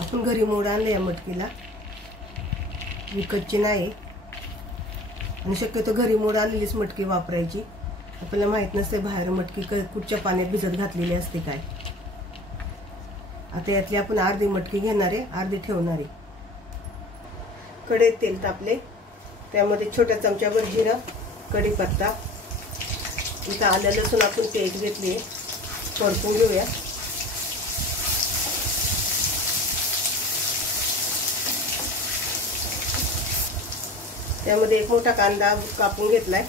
आपण घरी मोड आणले या मटकीला, विकतची नाही. आणि शक्यतो घरी मोड आलेलीच मटकी वापरायची. आपल्याला माहित नसते बाहेर मटकी कुठच्या पाण्यात भिजत घातलेली असते काय. आता यातली आपण अर्धी मटकी घेणार आहे, अर्धी ठेवणार आहे. कढईत तेल तापले, त्यामध्ये छोट्या चमच्याभर जिरं, कढीपत्ता, इथं आलं लसूण आपण पेस्ट घेतली, परतून घेऊया. त्यामध्ये एक मोठा कांदा कापून घेतलाय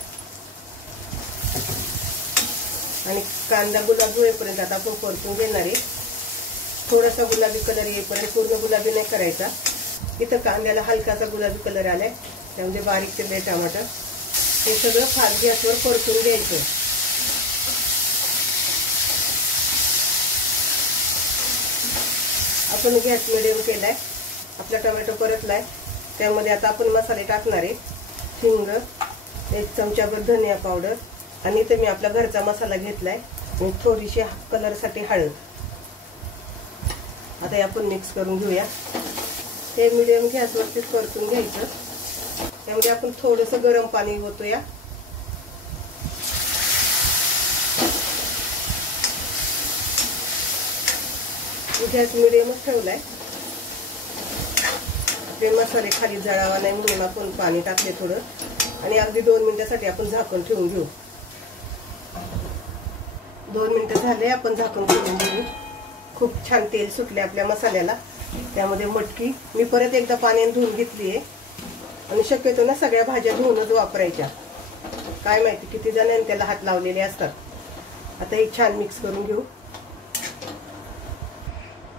आणि कांदा गुलाबी होईपर्यंत आता आपण परतून घेणार आहे. थोडासा गुलाबी कलर येईपर्यंत, पूर्ण गुलाबी नाही करायचा. इथं कांद्याला हलकासा गुलाबी कलर आलाय, त्यामध्ये बारीक चिरले टमाटर, हे सगळं फास्ट गॅसवर परतून घ्यायचं. आपण गॅस मिडियम केलाय. आपला टोमॅटो परतलाय, त्यामध्ये आता आपण मसाले टाकणार आहे. हिंग, एक चमचाभर धनिया पावडर, आणि इथे मी आपला घरचा मसाला घेतलाय आणि थोडीशी कलरसाठी हळद. आता हे आपण मिक्स करून घेऊया. हे मिडियम गॅसवरतीच परतून घ्यायचं. त्यामध्ये आपण थोडंसं गरम पाणी ओतूया. गॅस मिडियमच ठेवलाय. ते मसाले खाली जळावा नाही म्हणून आपण पाणी टाकले थोडं, आणि अगदी 2 मिनिटासाठी आपण झाकण ठेवून घेऊ. 2 मिनिटं झाले, आपण झाकण ठेवून घेऊ. खूप छान तेल सुटले आपल्या मसाल्याला. त्यामध्ये मटकी मी परत एकदा पाण्याने धुवून घेतली आहे, आणि शक्यतो ना सगळ्या भाज्या धुवूनच वापरायच्या. काय माहिती किती जणांनी त्याला हात लावलेले असतात. आता हे छान मिक्स करून घेऊ.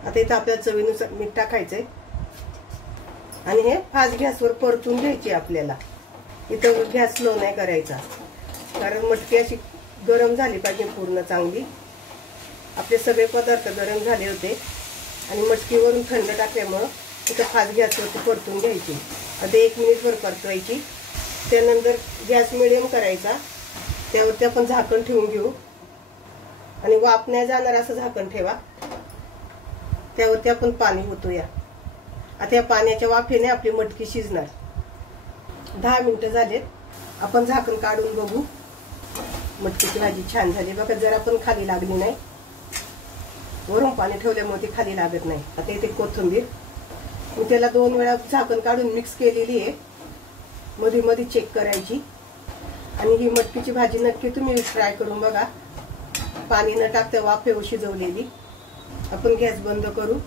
आता इथं आपल्याला चवीनुसार मीठ टाकायचंय, आणि हे फास्ट गॅसवर परतून घ्यायची आपल्याला. इथं गॅस स्लो नाही करायचा, कारण मटकी अशी गरम झाली पाहिजे पूर्ण चांगली. आपले सगळे पदार्थ गरम झाले होते, आणि मटकीवरून थंड टाकल्यामुळं इथं फास्ट गॅसवरती परतून घ्यायची. आता 1 मिनिटभर परतवायची. त्यानंतर गॅस मिडियम करायचा, त्यावरती आपण झाकण ठेवून घेऊ, आणि वाफ नाही जाणार असं झाकण ठेवा. त्यावरती आपण पाणी ओतूया. आता या पाण्याच्या वाफेने आपली मटकी शिजणार. 10 मिनिटं झालेत, आपण झाकण काढून बघू. मटकीची भाजी छान झाली बघा, जरा पण खाली लागली नाही. वरून पाणी ठेवल्यामुळे ती खाली लागत नाही. आता इथे कोथिंबीर, मी त्याला 2 वेळा झाकण काढून मिक्स केलेली आहे. मध्ये मध्ये चेक करायची. आणि ही मटकीची भाजी नक्की तुम्ही ट्राय करून बघा, पाणी न टाकता वाफेवर शिजवलेली. आपण गॅस बंद करू.